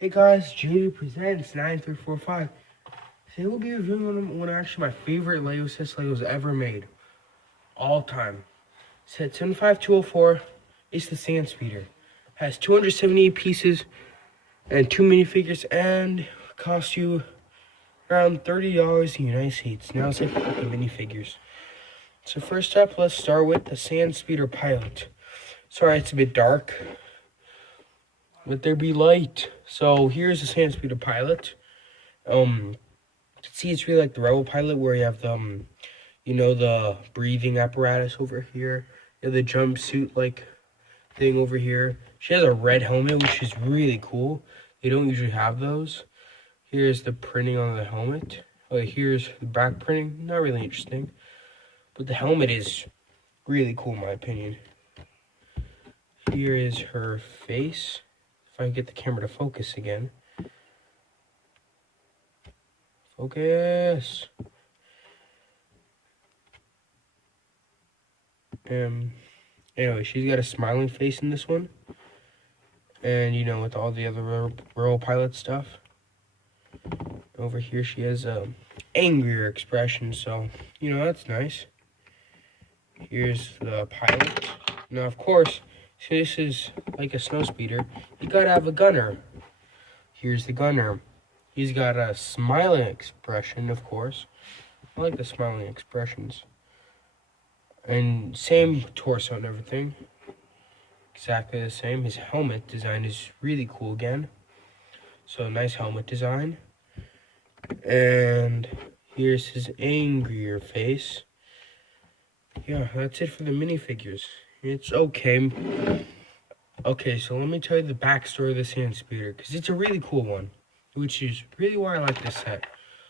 Hey guys, JD presents 9345. Today we'll be reviewing one of actually my favorite Lego sets Legos ever made. All time. Set 75204. It's the Sandspeeder. Has 278 pieces and 2 minifigures and cost you around $30 in the United States. Now let's take a look at the minifigures. So first up, let's start with the Sandspeeder Pilot. Sorry, it's a bit dark. Let there be light. So here's the Sandspeeder Pilot. See, it's really like the Rebel Pilot, where you have the, the breathing apparatus over here. You have the jumpsuit like thing over here. She has a red helmet, which is really cool. They don't usually have those. Here's the printing on the helmet. Oh, here's the back printing. Not really interesting, but the helmet is really cool in my opinion. Here is her face. If I can get the camera to focus again. Focus. Anyway, she's got a smiling face in this one. And, with all the other Rebel Pilot stuff. Over here, she has a angrier expression, so, that's nice. Here's the pilot. Now, of course, since this is like a snow speeder, you gotta have a gunner. Here's the gunner. He's got a smiling expression, of course. I like the smiling expressions. And same torso and everything. Exactly the same. His helmet design is really cool again. So, nice helmet design. And here's his angrier face. Yeah, that's it for the minifigures. It's okay. Okay, so let me tell you the backstory of the Sandspeeder, because it's a really cool one, which is really why I like this set.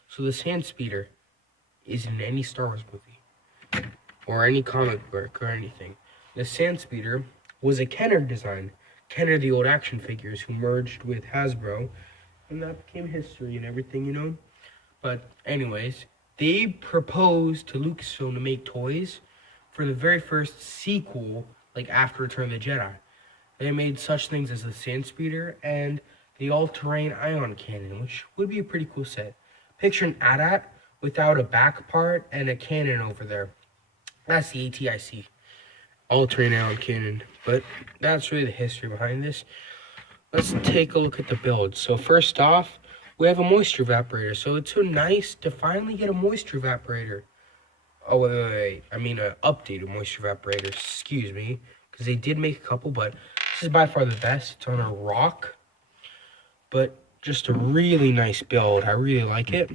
So the Sandspeeder isn't in any Star Wars movie, or any comic book, or anything. The Sandspeeder was a Kenner design. Kenner, the old action figures, who merged with Hasbro, and that became history and everything, But anyways, they proposed to Lucasfilm to make toys for the very first sequel, like after Return of the Jedi. They made such things as the Sandspeeder and the all-terrain ion cannon, which would be a pretty cool set. Picture an AT-AT without a back part and a cannon over there. That's the ATIC, all-terrain ion cannon. But that's really the history behind this. Let's take a look at the build. So first off, we have a moisture evaporator. So it's so nice to finally get a moisture evaporator. Oh, wait. I mean, an updated moisture evaporator. Excuse me. Because they did make a couple, but this is by far the best. It's on a rock. But just a really nice build. I really like it.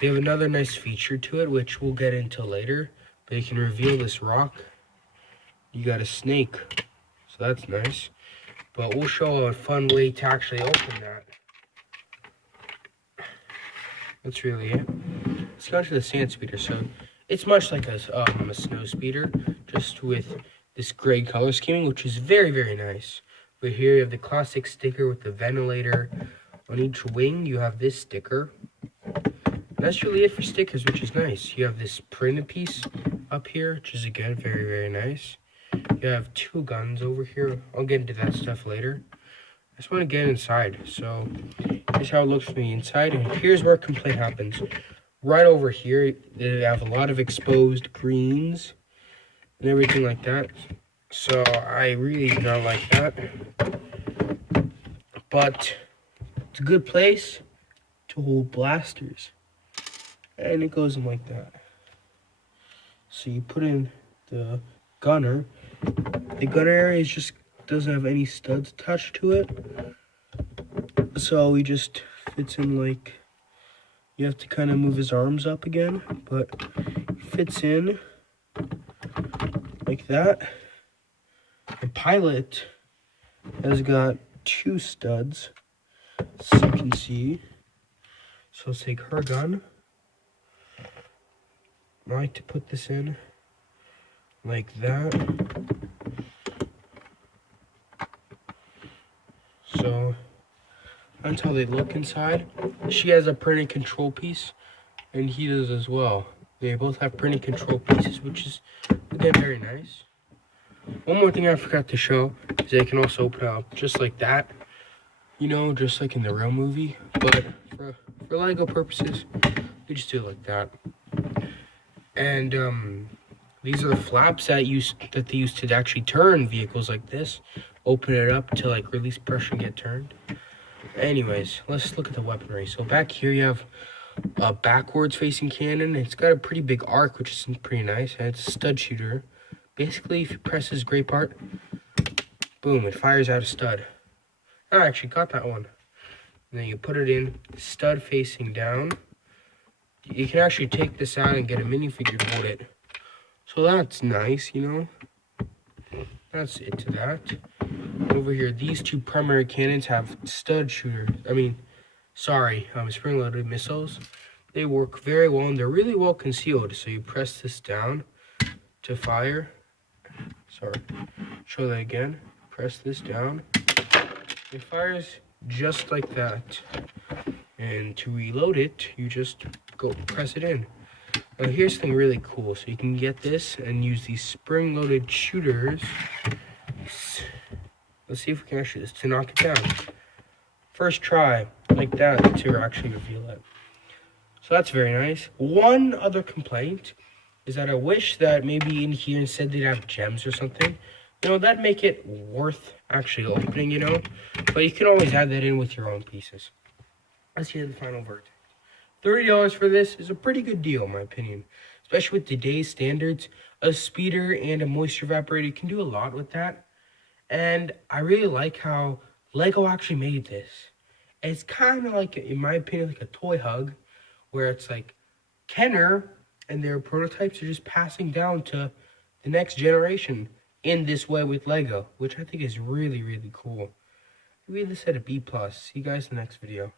They have another nice feature to it, which we'll get into later. But you can reveal this rock. You got a snake. So that's nice. But we'll show a fun way to actually open that. That's really it. Let's go into the Sandspeeder. So it's much like a snow speeder, just with this gray color scheming, which is very, very nice. But here you have the classic sticker with the ventilator. On each wing, you have this sticker. And that's really it for stickers, which is nice. You have this printed piece up here, which is again very, very nice. You have two guns over here. I'll get into that stuff later. I just want to get inside. So here's how it looks for me inside. And here's where complaint happens. Right over here, they have a lot of exposed greens and everything like that. So I really do not like that. But it's a good place to hold blasters. And it goes in like that. So you put in the gunner. The gunner area just doesn't have any studs attached to it. So he just fits in like, you have to kind of move his arms up again, but it fits in like that. The pilot has got two studs, as you can see. So let's take her gun. I like to put this in like that. So that's how they look inside. She has a printed control piece, and he does as well. They both have printed control pieces, which is, again, very nice. One more thing I forgot to show is they can also open up just like that. you know, just like in the real movie. But for Lego purposes, we just do it like that. And these are the flaps that they use to actually turn vehicles like this. Open it up to like release pressure and get turned. Anyways, let's look at the weaponry. So back here you have a backwards facing cannon. It's got a pretty big arc, which is pretty nice, and it's a stud shooter. Basically, if you press this gray part, boom, it fires out a stud. I actually got that one. And then you put it in, stud facing down. You can actually take this out and get a minifigure to hold it. So that's nice, you know. That's it to that. Over here, these two primary cannons have spring-loaded missiles. They work very well, and they're really well concealed. So you press this down to fire. Sorry, show that again. Press this down. It fires just like that. And to reload it, you just press it in. Now here's something really cool. So you can get this and use these spring-loaded shooters. Let's see if we can actually do this to knock it down. First try, like that, to actually reveal it. So that's very nice. One other complaint is that I wish that maybe in here instead they'd have gems or something. You know, that'd make it worth actually opening, you know. But you can always add that in with your own pieces. Let's hear the final verdict. $30 for this is a pretty good deal, in my opinion. Especially with today's standards, a speeder and a moisture evaporator can do a lot with that. And I really like how Lego actually made this. It's kind of like, in my opinion, like a toy hug, where it's like Kenner and their prototypes are just passing down to the next generation in this way with Lego, which I think is really, really cool. I give this at a B+. See you guys in the next video.